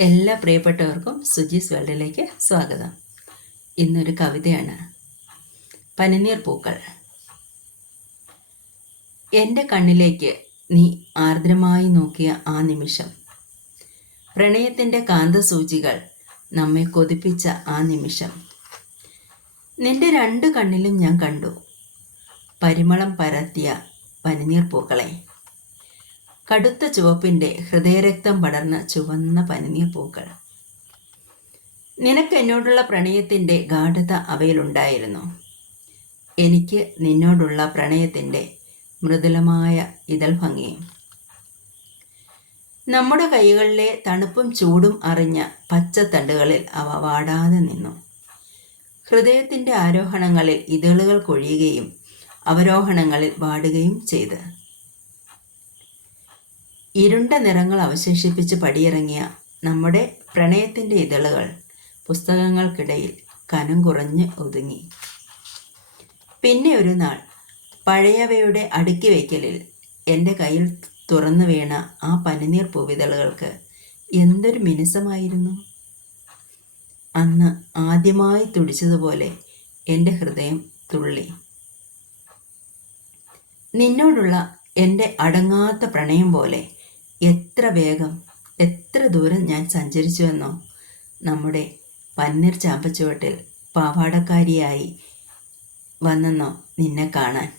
എല്ലാ പ്രിയപ്പെട്ടവർക്കും സുജീസ് വേൾഡിലേക്ക് സ്വാഗതം. ഇന്നൊരു കവിതയാണ് പനിനീർ പൂക്കൾ. എന്റെ കണ്ണിലേക്ക് നീ ആർദ്രമായി നോക്കിയ ആ നിമിഷം പ്രണയത്തിന്റെ കാന്തസൂചികൾ നമ്മെ കൊതിപ്പിച്ച ആ നിമിഷം. നിന്റെ രണ്ട് കണ്ണിലും ഞാൻ കണ്ടു പരിമളം പരത്തിയ പനിനീർ പൂക്കളെ. കടുത്ത ചുവപ്പിന്റെ ഹൃദയരക്തം പടർന്ന ചുവന്ന പനിനീർ പൂക്കൾ. നിനക്ക് എന്നോടുള്ള പ്രണയത്തിന്റെ ഗാഠത അവയിലുണ്ടായിരുന്നു. എനിക്ക് നിന്നോടുള്ള പ്രണയത്തിന്റെ മൃദുലമായ ഇതൾ ഭംഗിയും നമ്മുടെ കൈകളിലെ തണുപ്പും ചൂടും അറിഞ്ഞ പച്ചത്തണ്ടുകളിൽ അവ വാടാതെ നിന്നു. ഹൃദയത്തിന്റെ ആരോഹണങ്ങളിൽ ഇതളുകൾ കൊഴിയുകയും അവരോഹണങ്ങളിൽ വാടുകയും ചെയ്ത്. ഇരുണ്ട നിറങ്ങൾ അവശേഷിപ്പിച്ച് പടിയിറങ്ങിയ നമ്മുടെ പ്രണയത്തിന്റെ ഇതളുകൾ പുസ്തകങ്ങൾക്കിടയിൽ കനം കുറഞ്ഞ് ഒതുങ്ങി. പിന്നെ ഒരു നാൾ പഴയവയുടെ അടുക്കി വയ്ക്കലിൽ എന്റെ കയ്യിൽ തുറന്നു വീണ ആ പനിനീർ പൂവിതളുകൾക്ക് എന്തൊരു മിനുസമായിരുന്നു. അന്ന് ആദ്യമായി തുടിച്ചതുപോലെ എന്റെ ഹൃദയം തുള്ളി. നിന്നോടുള്ള എന്റെ അടങ്ങാത്ത പ്രണയം പോലെ എത്ര വേഗം എത്ര ദൂരം ഞാൻ സഞ്ചരിച്ചുവെന്നോ. നമ്മുടെ പന്നീർ ചാമ്പച്ചുവട്ടിൽ പാവാടക്കാരിയായി വന്നെന്നോ നിന്നെ കാണാൻ.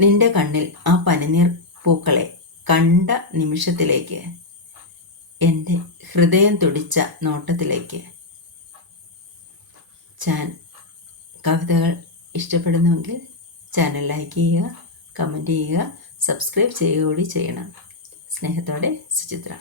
നിന്റെ കണ്ണിൽ ആ പനിനീർ പൂക്കളെ കണ്ട നിമിഷത്തിലേക്ക് എന്റെ ഹൃദയം തുടിച്ച നോട്ടത്തിലേക്ക്. ഞാൻ കവിതകൾ ഇഷ്ടപ്പെടുന്നുവെങ്കിൽ ചാനൽ ലൈക്ക് ചെയ്യുക കമന്റ് ചെയ്യുക സബ്സ്ക്രൈബ് ചെയ്യുക കൂടി ചെയ്യണം. സ്നേഹത്തോടെ സുചിത്ര.